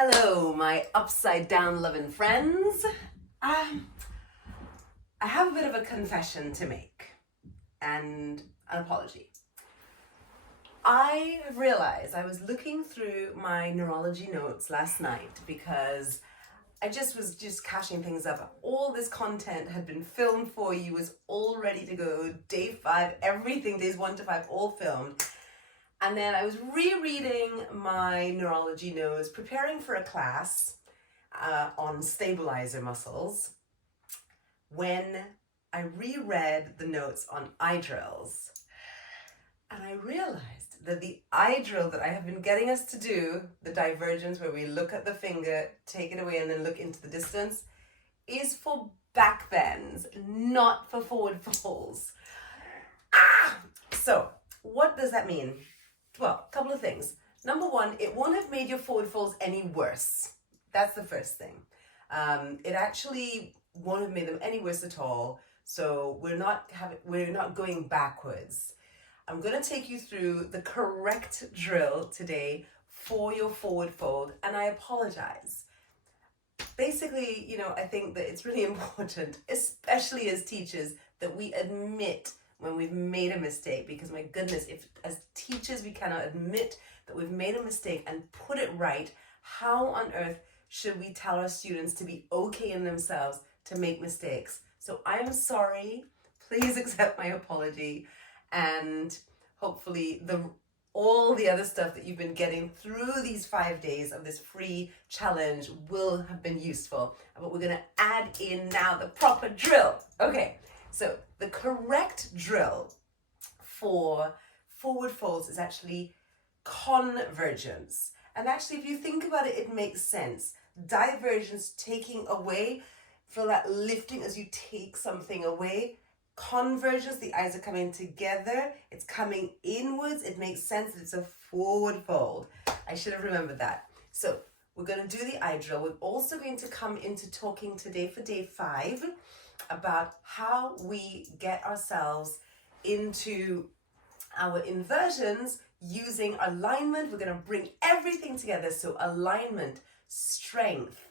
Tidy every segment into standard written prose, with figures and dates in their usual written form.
Hello, my upside down loving friends. I have a bit of a confession to make and an apology. I realized I was looking through my neurology notes last night because I was caching things up. All this content had been filmed for you, was all ready to go. Day 5, everything, days 1 to 5, all filmed. And then I was rereading my neurology notes, preparing for a class on stabilizer muscles, when I reread the notes on eye drills. And I realized that the eye drill that I have been getting us to do, the divergence where we look at the finger, take it away and then look into the distance, is for back bends, not for forward folds. So what does that mean? Well, a couple of things. Number one, it won't have made your forward folds any worse. That's the first thing. It actually won't have made them any worse at all. So we're not going backwards. I'm going to take you through the correct drill today for your forward fold, and I apologize. Basically, I think that it's really important, especially as teachers, that we admit when we've made a mistake, because my goodness, if as teachers we cannot admit that we've made a mistake and put it right, how on earth should we tell our students to be okay in themselves to make mistakes? So I am sorry, please accept my apology, and hopefully all the other stuff that you've been getting through these 5 days of this free challenge will have been useful. But we're gonna add in now the proper drill. Okay. So the correct drill for forward folds is actually convergence. And actually, if you think about it, it makes sense. Divergence, taking away, feel that lifting as you take something away. Convergence, the eyes are coming together. It's coming inwards. It makes sense that it's a forward fold. I should have remembered that. So we're going to do the eye drill. We're also going to come into talking today for day 5 about how we get ourselves into our inversions using alignment. We're going to bring everything together. So alignment, strength,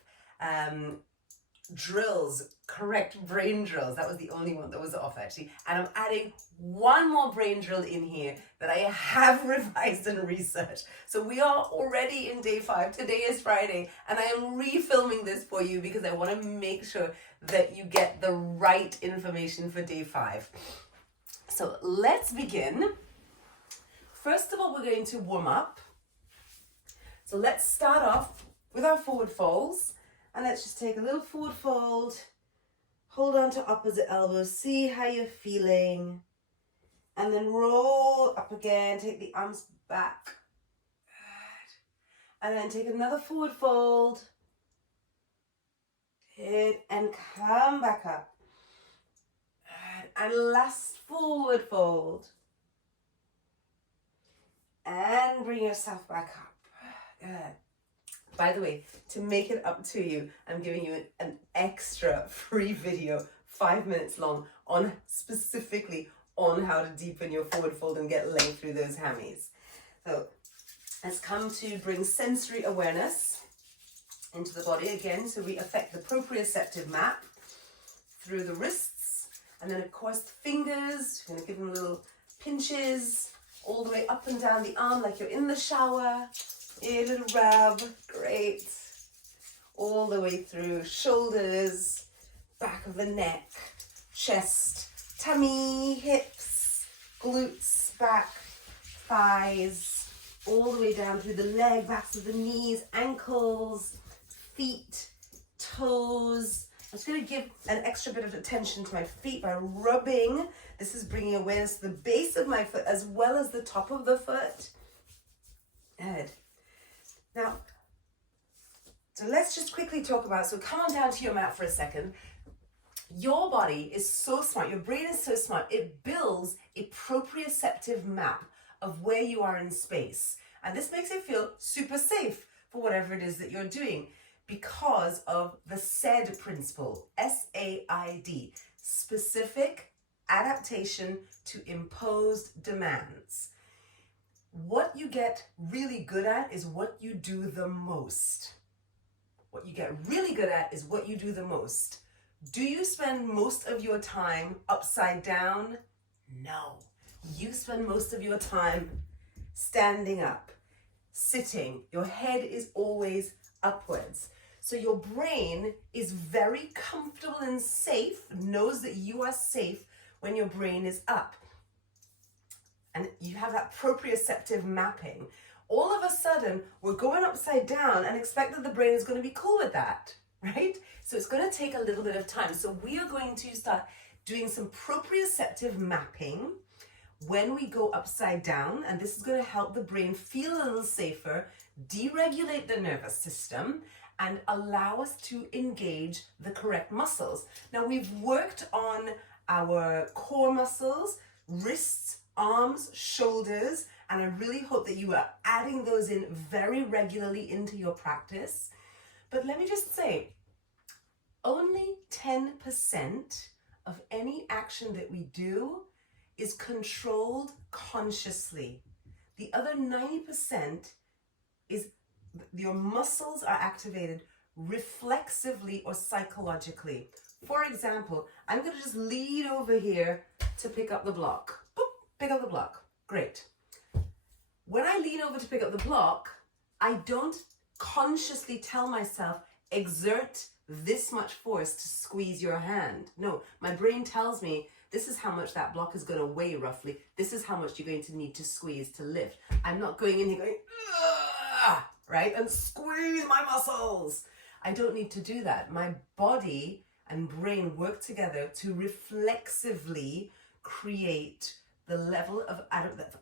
drills, correct brain drills. That was the only one that was off actually. And I'm adding one more brain drill in here that I have revised and researched. So we are already in day 5. Today is Friday, and I am refilming this for you because I want to make sure that you get the right information for day 5. So let's begin. First of all, we're going to warm up. So let's start off with our forward folds. And let's just take a little forward fold, hold on to opposite elbows, see how you're feeling, and then roll up again, take the arms back, and then take another forward fold, and come back up, and last forward fold, and bring yourself back up. Good. By the way, to make it up to you, I'm giving you an extra free video, 5 minutes long, specifically on how to deepen your forward fold and get length through those hammies. So let's come to bring sensory awareness into the body again. So we affect the proprioceptive map through the wrists, and then of course the fingers. We're going to give them little pinches all the way up and down the arm like you're in the shower. A little rub, great. All the way through shoulders, back of the neck, chest, tummy, hips, glutes, back, thighs, all the way down through the leg, backs of the knees, ankles, feet, toes. I'm just going to give an extra bit of attention to my feet by rubbing. This is bringing awareness to the base of my foot as well as the top of the foot. Good. Now, so let's just quickly talk about, so come on down to your mat for a second. Your body is so smart, your brain is so smart, it builds a proprioceptive map of where you are in space. And this makes it feel super safe for whatever it is that you're doing because of the SAID principle, S-A-I-D, specific adaptation to imposed demands. What you get really good at is what you do the most. What you get really good at is what you do the most. Do you spend most of your time upside down? No. You spend most of your time standing up, sitting. Your head is always upwards. So your brain is very comfortable and safe, knows that you are safe when your brain is up. And you have that proprioceptive mapping. All of a sudden, we're going upside down and expect that the brain is going to be cool with that, right? So it's going to take a little bit of time. So we are going to start doing some proprioceptive mapping when we go upside down, and this is going to help the brain feel a little safer, deregulate the nervous system, and allow us to engage the correct muscles. Now, we've worked on our core muscles, wrists, arms, shoulders, and I really hope that you are adding those in very regularly into your practice. But let me just say, only 10% of any action that we do is controlled consciously. The other 90% is your muscles are activated reflexively or psychologically. For example, I'm going to just lean over here to pick up the block. Boop, pick up the block. Great. When I lean over to pick up the block, I don't consciously tell myself, exert this much force to squeeze your hand. No, my brain tells me, this is how much that block is going to weigh roughly. This is how much you're going to need to squeeze to lift. I'm not going in here going, ugh, right? And squeeze my muscles. I don't need to do that. My body and brain work together to reflexively create the level of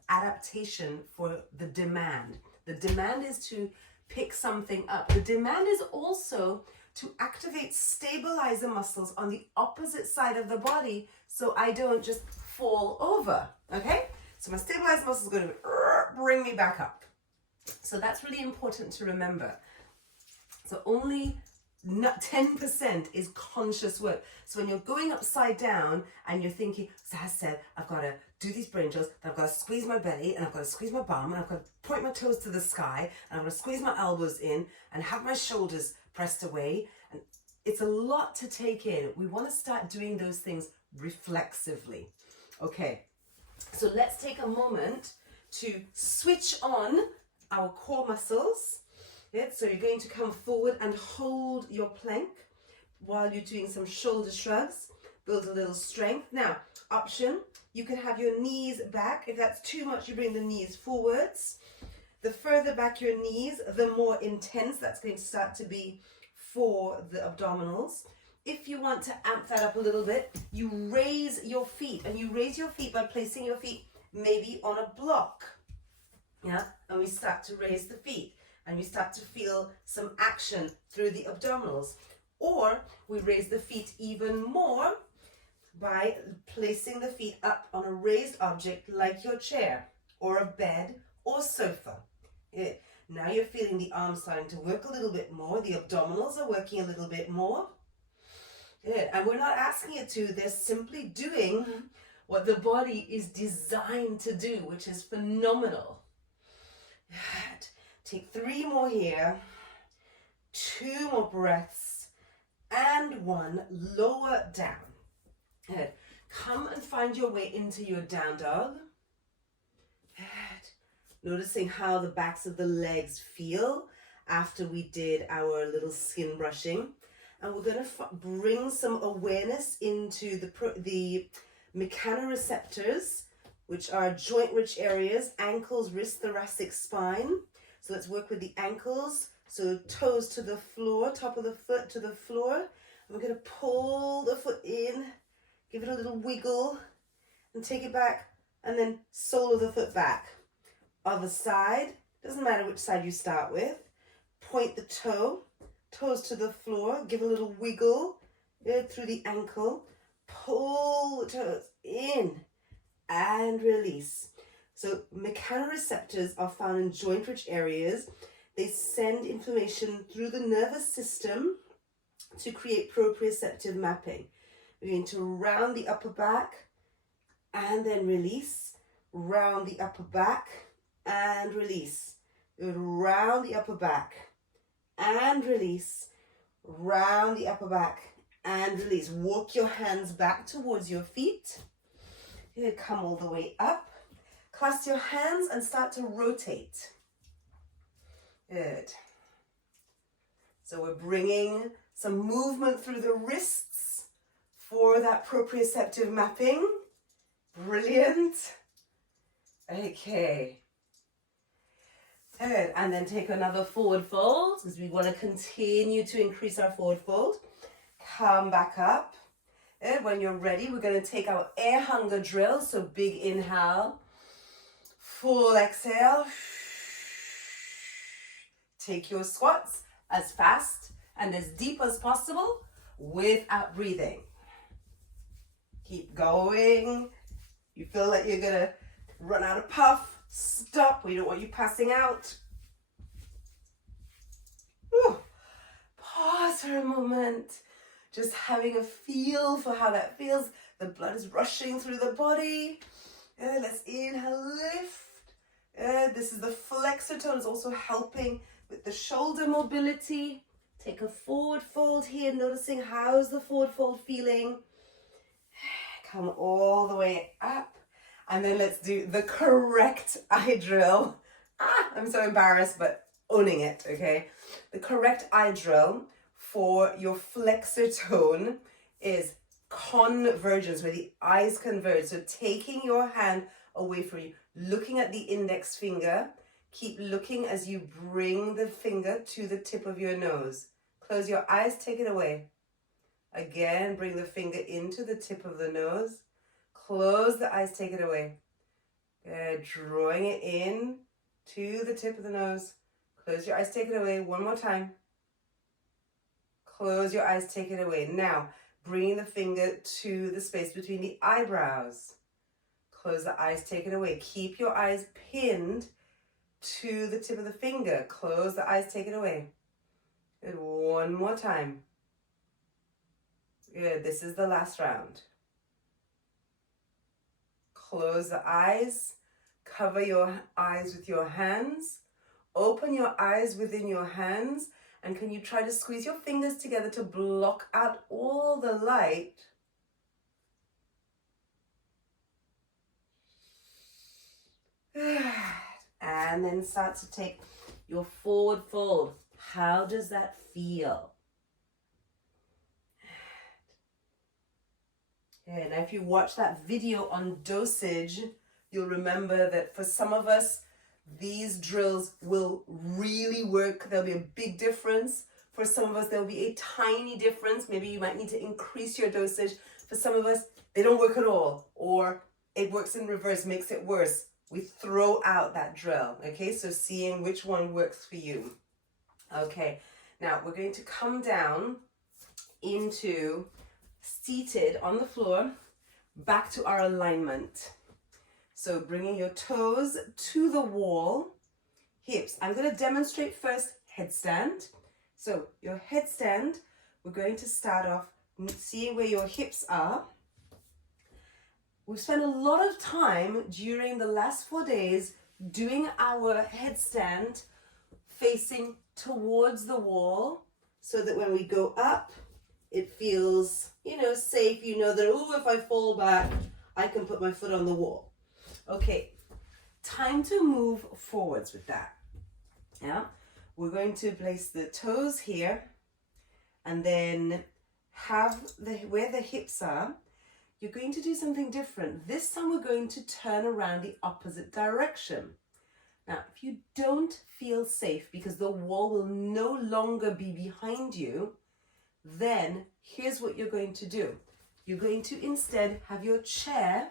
adaptation for the demand. The demand is to pick something up. The demand is also to activate stabilizer muscles on the opposite side of the body so I don't just fall over, okay? So my stabilizer muscles are going to bring me back up. So that's really important to remember. So only 10% is conscious work. So when you're going upside down and you're thinking, as I said, I've got to do these brain drills, and I've got to squeeze my belly, and I've got to squeeze my bum, and I've got to point my toes to the sky, and I'm going to squeeze my elbows in and have my shoulders pressed away. And it's a lot to take in. We want to start doing those things reflexively. Okay, so let's take a moment to switch on our core muscles. Yeah, so you're going to come forward and hold your plank while you're doing some shoulder shrugs, build a little strength. Now, option, you can have your knees back. If that's too much, you bring the knees forwards. The further back your knees, the more intense that's going to start to be for the abdominals. If you want to amp that up a little bit, you raise your feet, and you raise your feet by placing your feet maybe on a block. Yeah, and we start to raise the feet. And you start to feel some action through the abdominals. Or we raise the feet even more by placing the feet up on a raised object like your chair or a bed or sofa. Now you're feeling the arms starting to work a little bit more. The abdominals are working a little bit more. And we're not asking it to. They're simply doing what the body is designed to do, which is phenomenal. Take 3 more here, 2 more breaths, and 1, lower down. Good. Come and find your way into your down dog. Good. Noticing how the backs of the legs feel after we did our little skin brushing. And we're going to bring some awareness into the mechanoreceptors, which are joint-rich areas, ankles, wrists, thoracic spine. So let's work with the ankles. So toes to the floor, top of the foot to the floor. And we're going to pull the foot in, give it a little wiggle, and take it back, and then sole of the foot back. Other side, doesn't matter which side you start with. Point the toe, toes to the floor, give a little wiggle through the ankle. Pull the toes in and release. So mechanoreceptors are found in joint-rich areas. They send information through the nervous system to create proprioceptive mapping. We're going to round the upper back and then release. Round the upper back and release. Round the upper back and release. round the upper back and release. Walk your hands back towards your feet. Good, come all the way up. Clasp your hands and start to rotate. Good. So we're bringing some movement through the wrists for that proprioceptive mapping. Brilliant. Okay. Good. And then take another forward fold because we want to continue to increase our forward fold. Come back up. And when you're ready, we're going to take our air hunger drill. So big inhale, full exhale. Take your squats as fast and as deep as possible without breathing. Keep going. You feel like you're gonna run out of puff. Stop. We don't want you passing out. Whew. Pause for a moment. Just having a feel for how that feels. The blood is rushing through the body. Let's inhale, lift. This is the flexor tone. It's also helping with the shoulder mobility. Take a forward fold here, noticing how's the forward fold feeling. Come all the way up. And then let's do the correct eye drill. I'm so embarrassed, but owning it, okay? The correct eye drill for your flexor tone is convergence, where the eyes converge. So taking your hand away from you, looking at the index finger. Keep looking as you bring the finger to the tip of your nose. Close your eyes, take it away. Again, bring the finger into the tip of the nose. Close the eyes, take it away. Good. Drawing it in to the tip of the nose. Close your eyes, take it away. One more time. Close your eyes, take it away. Now, bringing the finger to the space between the eyebrows. Close the eyes, take it away. Keep your eyes pinned to the tip of the finger. Close the eyes, take it away. Good. One more time. Good. This is the last round. Close the eyes. Cover your eyes with your hands. Open your eyes within your hands. And can you try to squeeze your fingers together to block out all the light? And then start to take your forward fold. How does that feel? Yeah, now if you watch that video on dosage, you'll remember that for some of us, these drills will really work. There'll be a big difference. For some of us, there'll be a tiny difference. Maybe you might need to increase your dosage. For some of us, they don't work at all, or it works in reverse, makes it worse. We throw out that drill, okay? So seeing which one works for you. Okay, now we're going to come down into seated on the floor, back to our alignment. So bringing your toes to the wall, hips. I'm going to demonstrate first headstand. So your headstand, we're going to start off seeing where your hips are. We've spent a lot of time during the last 4 days doing our headstand facing towards the wall so that when we go up, it feels, safe. You know that, if I fall back, I can put my foot on the wall. Okay, time to move forwards with that. Yeah, we're going to place the toes here and then have where the hips are. You're going to do something different. This time we're going to turn around the opposite direction. Now, if you don't feel safe because the wall will no longer be behind you, then here's what you're going to do. You're going to instead have your chair,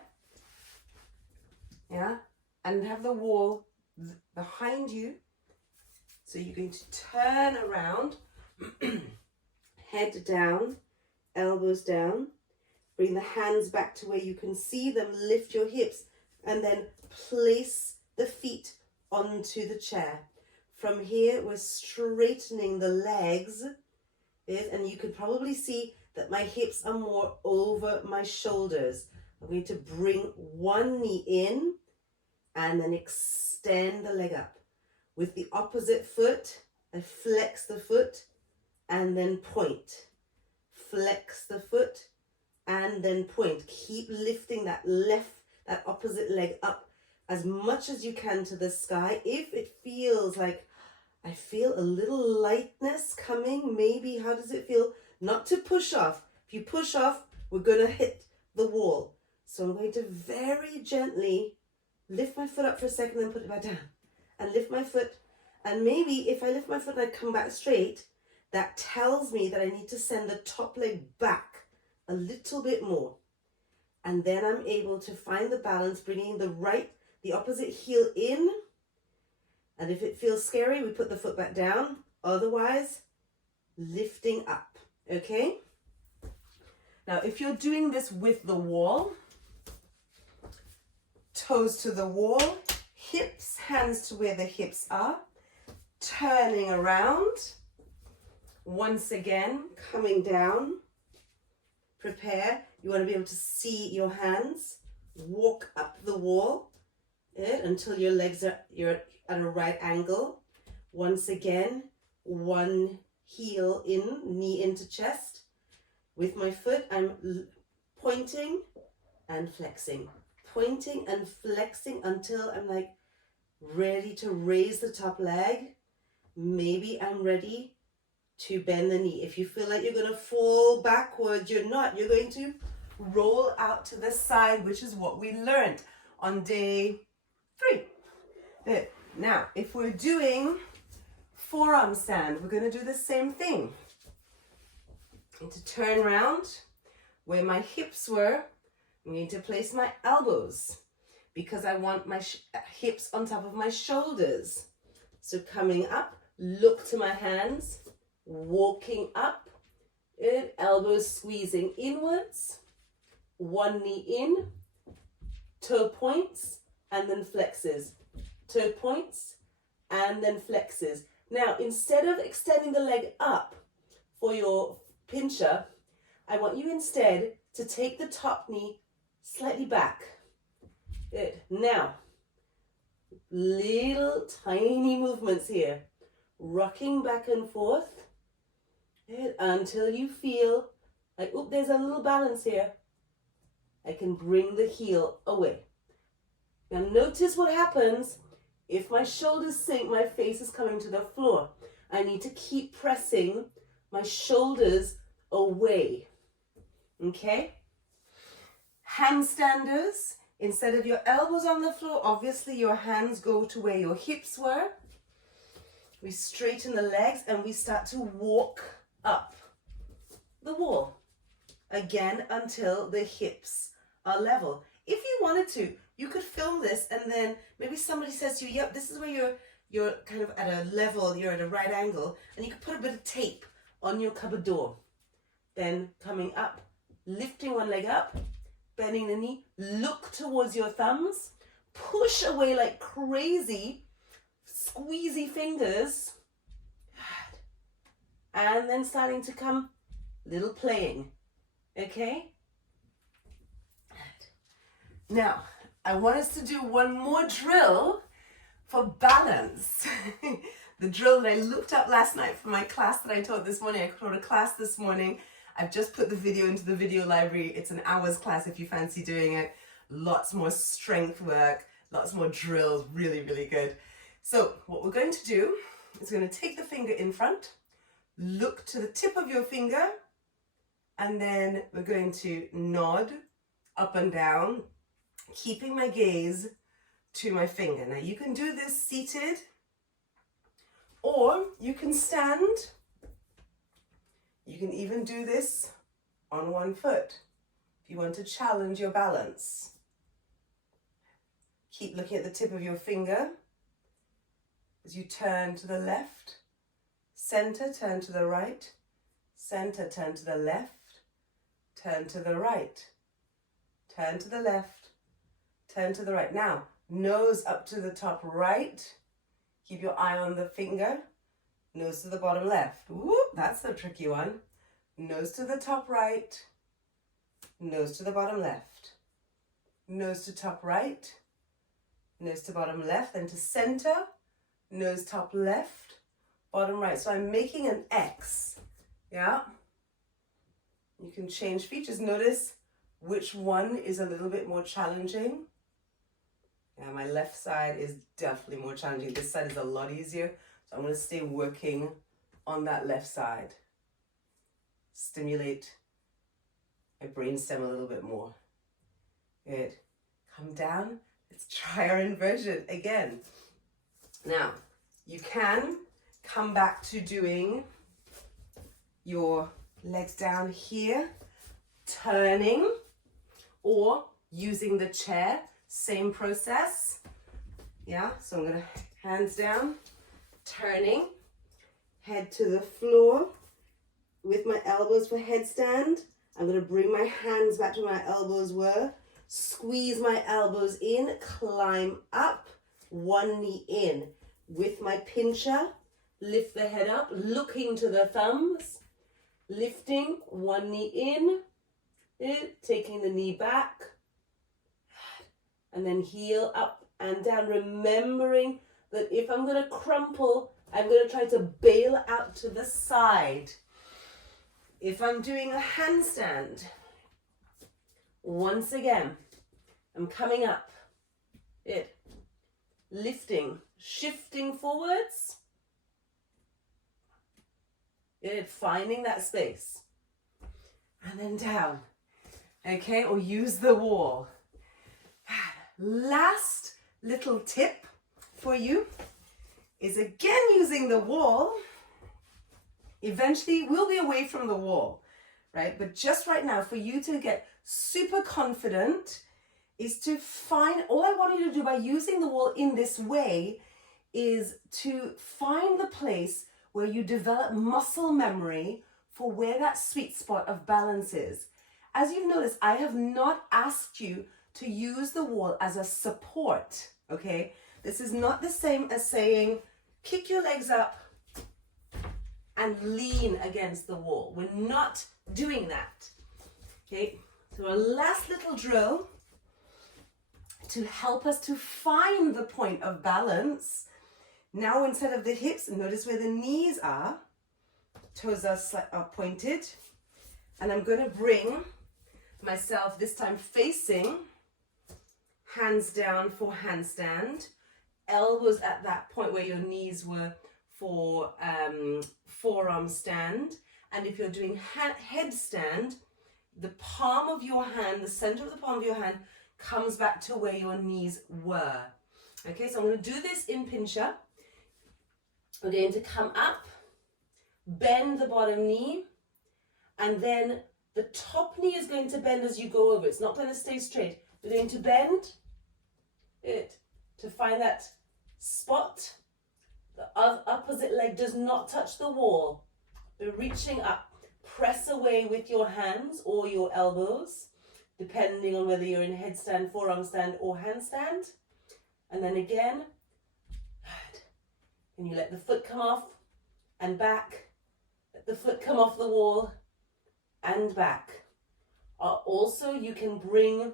and have the wall behind you. So you're going to turn around, head down, elbows down. Bring the hands back to where you can see them, lift your hips, and then place the feet onto the chair. From here, we're straightening the legs, and you can probably see that my hips are more over my shoulders. I'm going to bring one knee in and then extend the leg up. With the opposite foot, I flex the foot and then point. Flex the foot and then point. Keep lifting that opposite leg up as much as you can to the sky. If it feels like I feel a little lightness coming, maybe, how does it feel? Not to push off. If you push off, we're going to hit the wall. So I'm going to very gently lift my foot up for a second and put it back down. And lift my foot. And maybe if I lift my foot and I come back straight, that tells me that I need to send the top leg back a little bit more. And then I'm able to find the balance, bringing the opposite heel in. And if it feels scary, we put the foot back down. Otherwise, lifting up, okay? Now, if you're doing this with the wall, toes to the wall, hips, hands to where the hips are, turning around. Once again, coming down. Prepare. You want to be able to see your hands. Walk up the wall until your legs you're at a right angle. Once again, one heel in, knee into chest. With my foot, I'm pointing and flexing. Pointing and flexing until I'm like ready to raise the top leg. Maybe I'm ready to bend the knee. If you feel like you're going to fall backwards, you're not. You're going to roll out to the side, which is what we learned on day 3. Good. Now, if we're doing forearm stand, we're going to do the same thing. I need to turn around where my hips were. I need to place my elbows because I want my hips on top of my shoulders. So coming up, look to my hands, walking up, elbows squeezing inwards, one knee in, toe points, and then flexes. Toe points, and then flexes. Now, instead of extending the leg up for your pincher, I want you instead to take the top knee slightly back. Good. Now, little tiny movements here. Rocking back and forth. Good. Until you feel like, oh, there's a little balance here. I can bring the heel away. Now notice what happens if my shoulders sink, my face is coming to the floor. I need to keep pressing my shoulders away. Okay? Handstanders, instead of your elbows on the floor, obviously your hands go to where your hips were. We straighten the legs and we start to walk up the wall. Again, until the hips are level. If you wanted to, you could film this and then maybe somebody says to you, yep, this is where you're kind of at a level, you're at a right angle, and you could put a bit of tape on your cupboard door. Then coming up, lifting one leg up, bending the knee, look towards your thumbs, push away like crazy, squeezy fingers, and then starting to come, little playing, okay? Now, I want us to do one more drill for balance. The drill that I looked up last night for my class that I taught this morning. I taught a class this morning. I've just put the video into the video library. It's an hour's class if you fancy doing it. Lots more strength work, lots more drills, really, really good. So what we're going to do is we're going to take the finger in front, look to the tip of your finger, and then we're going to nod up and down, keeping my gaze to my finger. Now you can do this seated, or you can stand. You can even do this on one foot if you want to challenge your balance. Keep looking at the tip of your finger as you turn to the left, center, turn to the right, center, turn to the left, turn to the right, turn to the left, turn to the right. Now, nose up to the top right. Keep your eye on the finger. Nose to the bottom left. Whoop, that's the tricky one. Nose to the top right. Nose to the bottom left. Nose to top right. Nose to bottom left. Then to center. Nose top left. Bottom right. So I'm making an X. Yeah. You can change features. Notice which one is a little bit more challenging. Yeah, my left side is definitely more challenging. This side is a lot easier. So I'm going to stay working on that left side. Stimulate my brainstem a little bit more. Good. Come down. Let's try our inversion again. Now, you can come back to doing your legs down here, turning, or using the chair. Same process. Yeah, so I'm gonna hands down, turning, head to the floor with my elbows for headstand. I'm gonna bring my hands back to where my elbows were, squeeze my elbows in, climb up, one knee in. With my pincher, lift the head up, looking to the thumbs, lifting, one knee in, taking the knee back, and then heel up and down, remembering that if I'm going to crumple, I'm going to try to bail out to the side. If I'm doing a handstand, once again, I'm coming up, lifting, shifting forwards, finding that space, and then down, okay, or use the wall. Last little tip for you is again using the wall. Eventually we'll be away from the wall, right? But just right now, for you to get super confident, is to find, all I want you to do by using the wall in this way is to find the place where you develop muscle memory for where that sweet spot of balance is. As you've noticed, I have not asked you to use the wall as a support, okay? This is not the same as saying, kick your legs up and lean against the wall. We're not doing that, okay? So our last little drill to help us to find the point of balance. Now instead of the hips, notice where the knees are, toes are pointed, and I'm going to bring myself this time facing, hands down for handstand, elbows at that point where your knees were for forearm stand. And if you're doing headstand, the palm of your hand, the center of the palm of your hand comes back to where your knees were. Okay, so I'm going to do this in pincher. We're going to come up, bend the bottom knee, and then the top knee is going to bend as you go over. It's not going to stay straight. We're going to bend it to find that spot. The opposite leg does not touch the wall. We're reaching up. Press away with your hands or your elbows, depending on whether you're in headstand, forearm stand, or handstand. And then again, and you let the foot come off and back. Let the foot come off the wall and back. Also, you can bring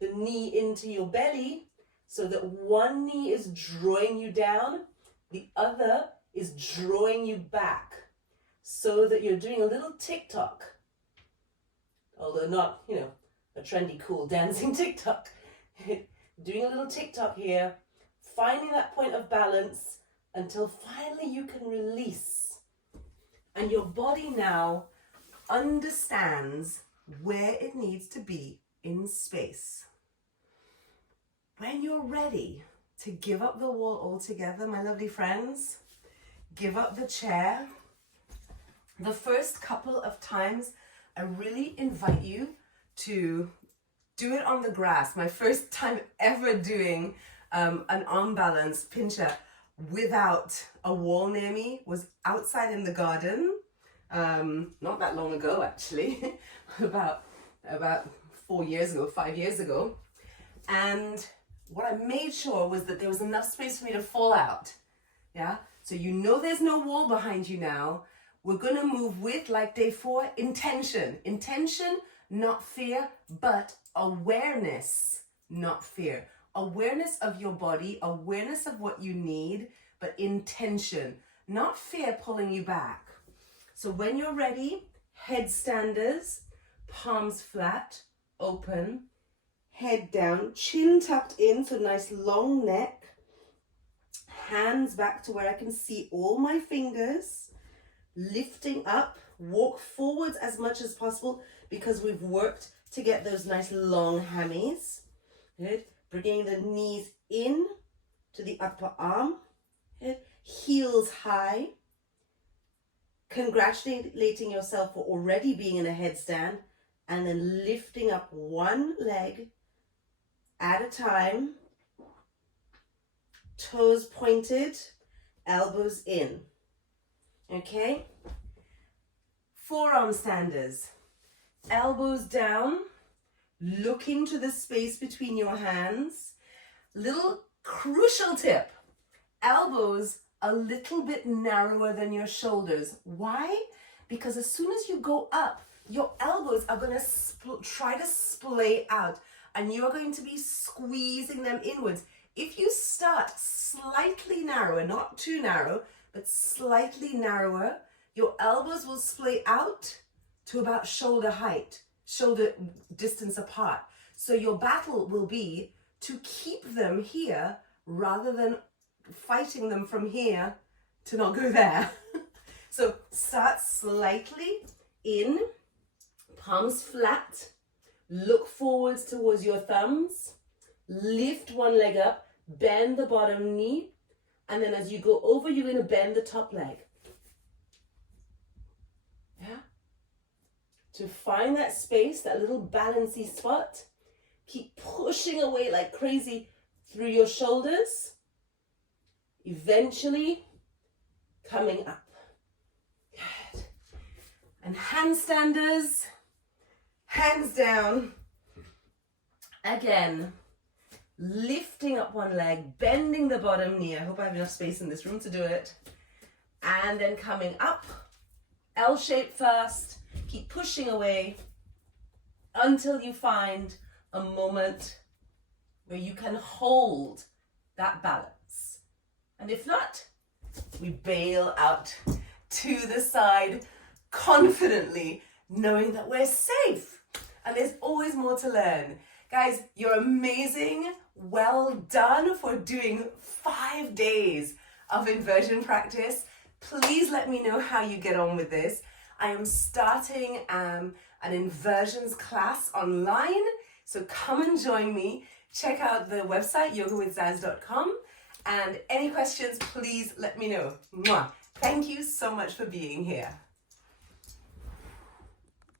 the knee into your belly so that one knee is drawing you down, the other is drawing you back, so that you're doing a little tick-tock. Although not, a trendy, cool dancing tick-tock. Doing a little tick-tock here, finding that point of balance until finally you can release. And your body now understands where it needs to be in space. When you're ready to give up the wall altogether, my lovely friends, give up the chair. The first couple of times, I really invite you to do it on the grass. My first time ever doing an arm balance pincher without a wall near me was outside in the garden, not that long ago actually, about 5 years ago. And what I made sure was that there was enough space for me to fall out. Yeah, so there's no wall behind you now. We're gonna move with, like day 4, intention. Intention, not fear, but awareness, not fear. Awareness of your body, awareness of what you need, but intention, not fear pulling you back. So when you're ready, headstanders, palms flat, open, head down, chin tucked in, so nice long neck, hands back to where I can see all my fingers, lifting up, walk forwards as much as possible because we've worked to get those nice long hammies. Good. Bringing the knees in to the upper arm. Good. Heels high. Congratulating yourself for already being in a headstand, and then lifting up one leg at a time. Toes pointed, elbows in. Okay? Forearm standers. Elbows down, looking to the space between your hands. Little crucial tip. Elbows a little bit narrower than your shoulders. Why? Because as soon as you go up, your elbows are going to try to splay out, and you are going to be squeezing them inwards. If you start slightly narrower, not too narrow, but slightly narrower, your elbows will splay out to about shoulder height, shoulder distance apart. So your battle will be to keep them here rather than fighting them from here to not go there. So start slightly in, palms flat, look forwards towards your thumbs, lift one leg up, bend the bottom knee, and then as you go over, you're going to bend the top leg. Yeah? To find that space, that little balancy spot, keep pushing away like crazy through your shoulders, eventually coming up. Good. And handstanders, hands down. Again, lifting up one leg, bending the bottom knee. I hope I have enough space in this room to do it. And then coming up, L shape first. Keep pushing away until you find a moment where you can hold that balance. And if not, we bail out to the side confidently, knowing that we're safe. And there's always more to learn. Guys, you're amazing. Well done for doing 5 days of inversion practice. Please let me know how you get on with this. I am starting an inversions class online, so come and join me. Check out the website, yogawithzaz.com, and any questions, please let me know. Mwah. Thank you so much for being here.